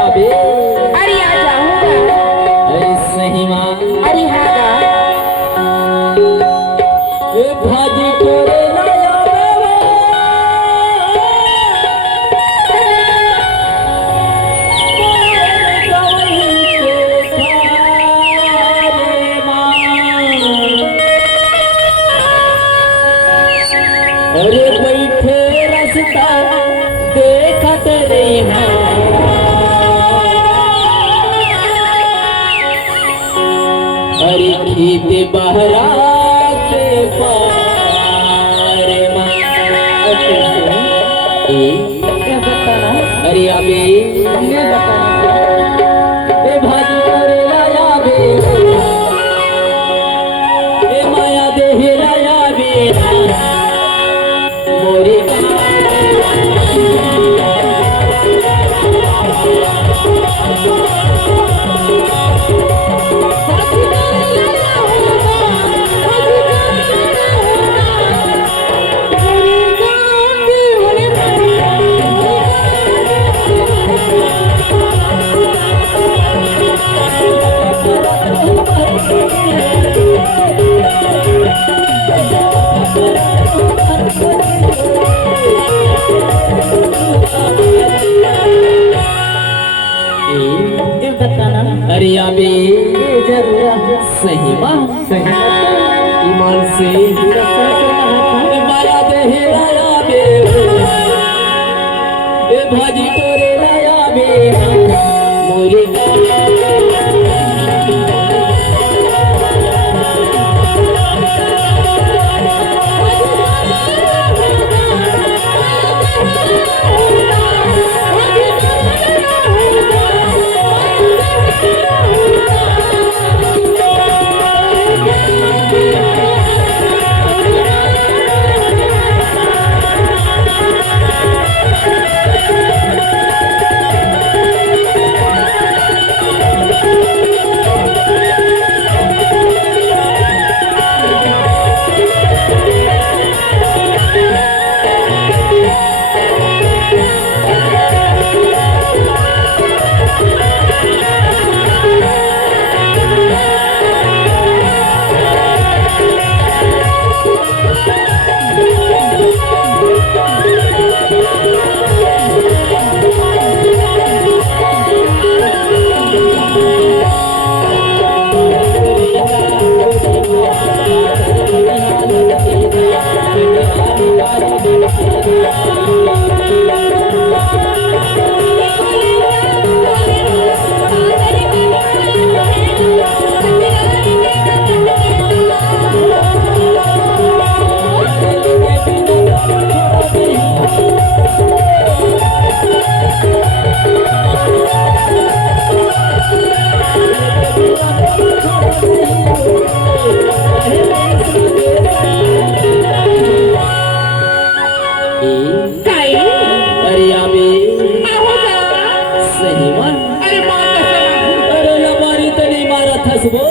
आबे अरे आ जाऊंगा। अरे सही माँ अरे हाँ गा। ए भाजी तोरे लाया बाबा अरे बैठे रास्ता देखत रही अरे खेत बहरा से पार माँ क्या बताना? अरे अबे मैं बताना। ए भाजी करे लाया बे ए माया देहे लाया बे मोरे ये बताना। अरे अबे ये जरूर सही माँ सही ईमान से ए माया देहे लाया बे ए भाजी करे लाया बे मोरे काय? अरे अबे सही माँ अरे माँ कसं? अरे लबारी तरी मारत हसबो